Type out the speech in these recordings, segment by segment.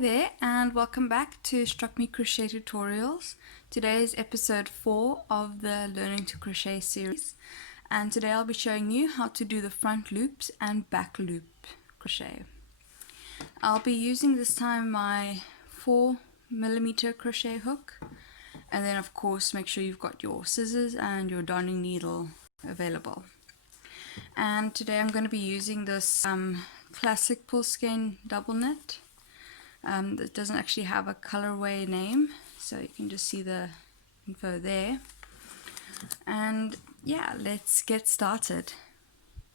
there and welcome back to Struck Me Crochet Tutorials. Today is episode 4 of the Learning to Crochet series, and today I'll be showing you how to do the front loops and back loop crochet. I'll be using this time my 4mm crochet hook, and then of course make sure you've got your scissors and your darning needle available. And today I'm going to be using this classic pull skein double knit. It doesn't actually have a colorway name, so you can just see the info there. And yeah, let's get started.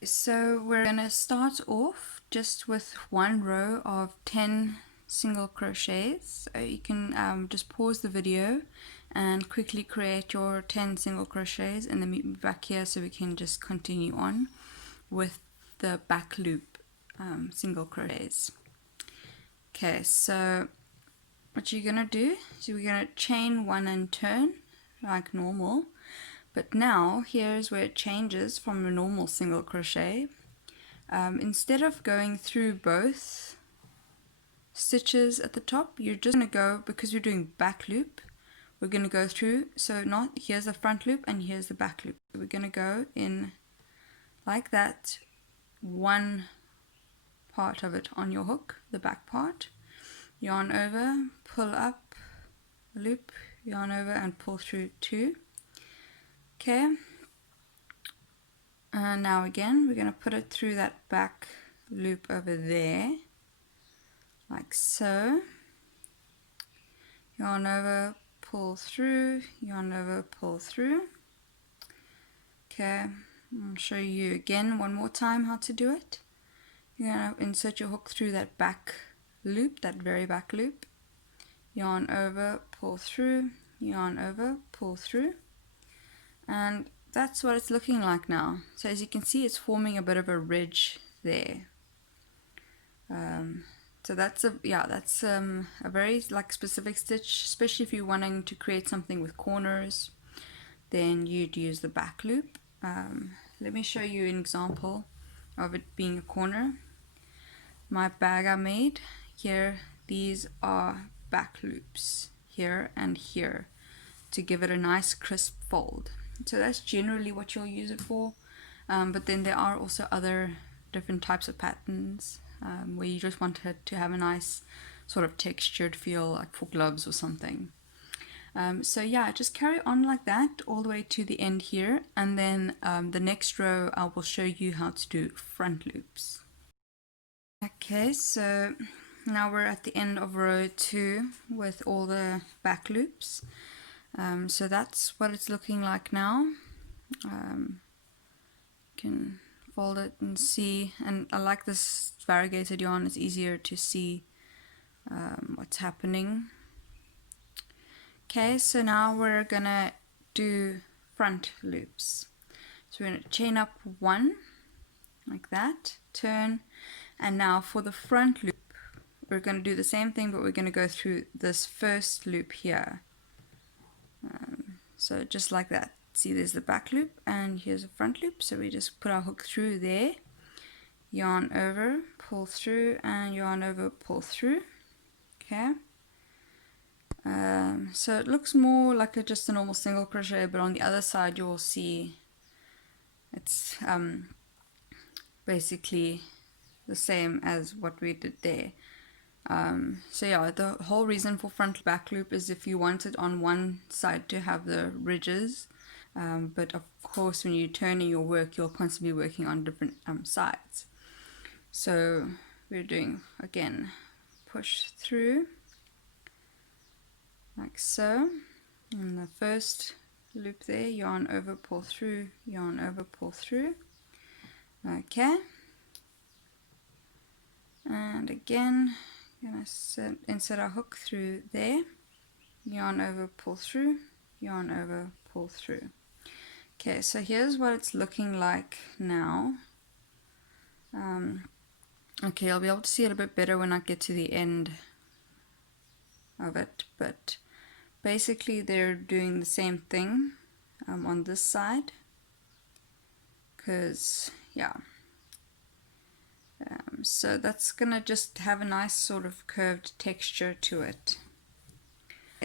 So we're going to start off just with one row of 10 single crochets. So you can just pause the video and quickly create your 10 single crochets, and then meet me back here so we can just continue on with the back loop single crochets. Okay, so what you're going to do is we're going to chain one and turn like normal, but now here's where it changes from a normal single crochet. Instead of going through both stitches at the top, you're just going to go, because we're doing back loop, we're going to go through, so not here's the front loop and here's the back loop. We're going to go in like that, one part of it on your hook, the back part, yarn over, pull up, loop, yarn over and pull through 2. Okay, and now again we're going to put it through that back loop over there like so, yarn over, pull through, yarn over, pull through. Okay, I'll show you again one more time how to do it. You're going to insert your hook through that back loop, that very back loop, yarn over, pull through, yarn over, pull through, and that's what it's looking like now. So as you can see, it's forming a bit of a ridge there. So that's a very specific stitch, especially if you're wanting to create something with corners, then you'd use the back loop. Let me show you an example of it being a corner. My bag I made here, these are back loops here and here to give it a nice crisp fold. So that's generally what you'll use it for, but then there are also other different types of patterns where you just want it to have a nice sort of textured feel, like for gloves or something. So yeah, just carry on like that all the way to the end here, and then the next row I will show you how to do front loops. Okay, so now we're at the end of row 2 with all the back loops. So that's what it's looking like now. You can fold it and see, and I like this variegated yarn, it's easier to see what's happening. Okay, so now we're gonna do front loops. So we're gonna chain up 1 like that, turn, and now for the front loop we're going to do the same thing, but we're going to go through this first loop here. So just like that. See, there's the back loop and here's a front loop, so we just put our hook through there, yarn over, pull through, and yarn over, pull through. Okay, so it looks more like just a normal single crochet, but on the other side you'll see it's basically the same as what we did there. So yeah, the whole reason for front back loop is if you wanted on one side to have the ridges, but of course when you turn in your work you'll constantly be working on different sides. So we're doing again, push through like so, in the first loop there, yarn over, pull through, yarn over, pull through. Okay, and again gonna insert our hook through there, yarn over, pull through, yarn over, pull through. Okay, so here's what it's looking like now. Okay, I'll be able to see it a bit better when I get to the end of it, but basically they're doing the same thing on this side, because yeah, So that's gonna just have a nice sort of curved texture to it.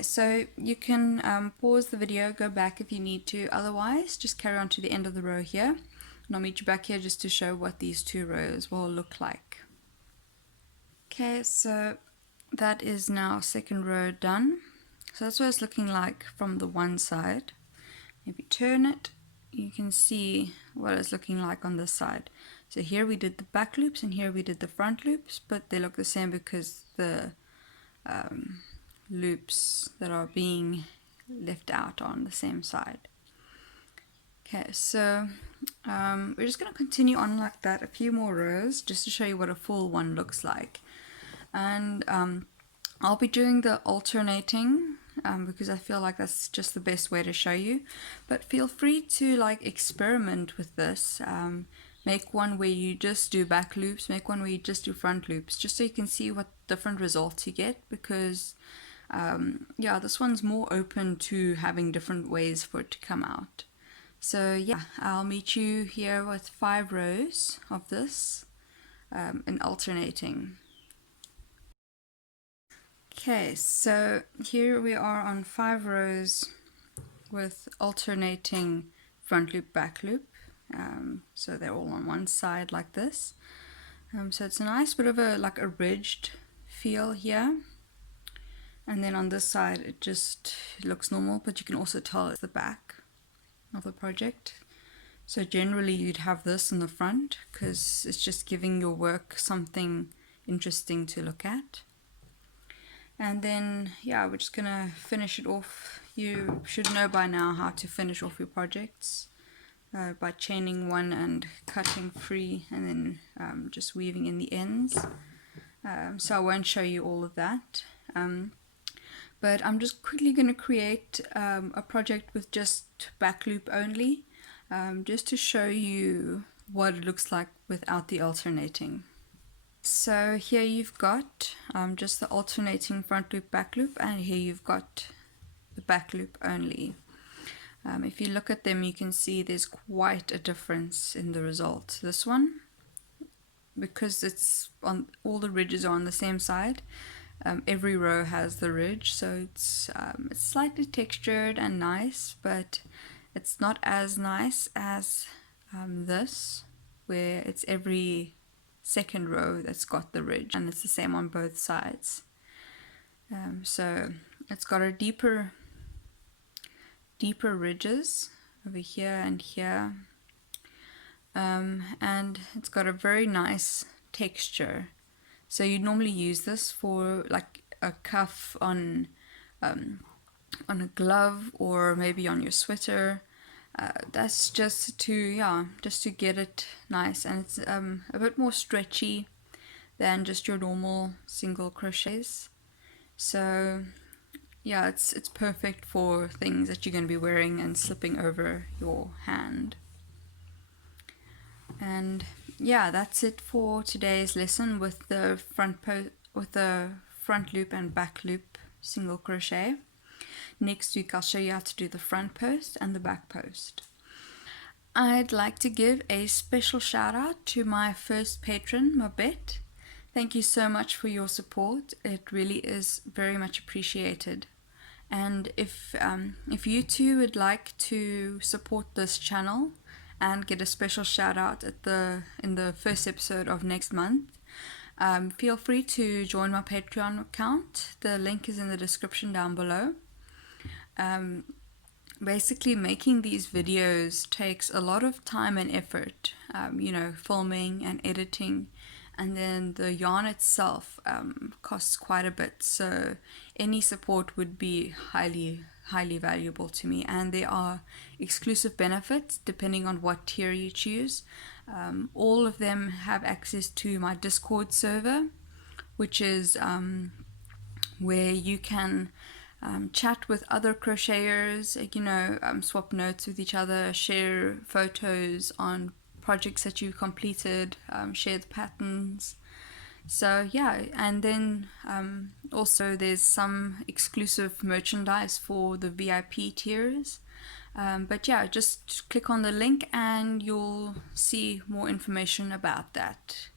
So you can pause the video, go back if you need to, otherwise just carry on to the end of the row here, and I'll meet you back here just to show what these 2 rows will look like. Okay, so that is now 2nd row done. So that's what it's looking like from the one side. If you turn it, you can see what it's looking like on this side. So here we did the back loops and here we did the front loops, but they look the same because the loops that are being left out are on the same side. Okay, so we're just going to continue on like that a few more rows just to show you what a full one looks like. And I'll be doing the alternating because I feel like that's just the best way to show you, but feel free to like experiment with this. Make one where you just do back loops, make one where you just do front loops, just so you can see what different results you get, because yeah, this one's more open to having different ways for it to come out. So yeah, I'll meet you here with 5 rows of this and alternating. Okay, so here we are on 5 rows with alternating front loop, back loop. So they're all on one side like this. So it's a nice bit of a like a ridged feel here. And then on this side it just looks normal, but you can also tell it's the back of the project. So generally you'd have this in the front because it's just giving your work something interesting to look at. And then yeah, we're just gonna finish it off. You should know by now how to finish off your projects by chaining one and cutting free, and then just weaving in the ends. So I won't show you all of that, but I'm just quickly going to create a project with just back loop only, just to show you what it looks like without the alternating. So here you've got just the alternating front loop, back loop, and here you've got the back loop only. If you look at them, you can see there's quite a difference in the result. This one, because it's on all the ridges are on the same side, every row has the ridge, so it's slightly textured and nice, but it's not as nice as this, where it's every 2nd row that's got the ridge, and it's the same on both sides. So it's got a deeper ridges over here and here, and it's got a very nice texture. So you normally use this for like a cuff on a glove, or maybe on your sweater. That's just to get it nice, and it's a bit more stretchy than just your normal single crochets. So yeah, it's perfect for things that you're going to be wearing and slipping over your hand. And yeah, that's it for today's lesson with the front loop and back loop single crochet. Next week I'll show you how to do the front post and the back post. I'd like to give a special shout out to my first patron, Mabette. Thank you so much for your support. It really is very much appreciated. And if you too would like to support this channel and get a special shout out in the first episode of next month, feel free to join my Patreon account. The link is in the description down below. Basically, making these videos takes a lot of time and effort, filming and editing, and then the yarn itself costs quite a bit, so any support would be highly valuable to me. And there are exclusive benefits depending on what tier you choose. All of them have access to my Discord server, which is where you can chat with other crocheters, swap notes with each other, share photos on projects that you've completed, share the patterns. So yeah, and then also there's some exclusive merchandise for the VIP tiers. But yeah, just click on the link and you'll see more information about that.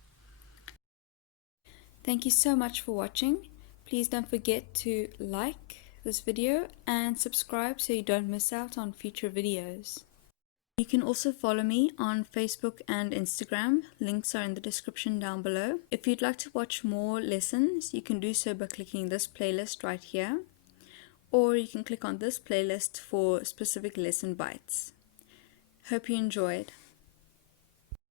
Thank you so much for watching. Please don't forget to like this video and subscribe so you don't miss out on future videos. You can also follow me on Facebook and Instagram. Links are in the description down below. If you'd like to watch more lessons, you can do so by clicking this playlist right here, or you can click on this playlist for specific lesson bites. Hope you enjoyed.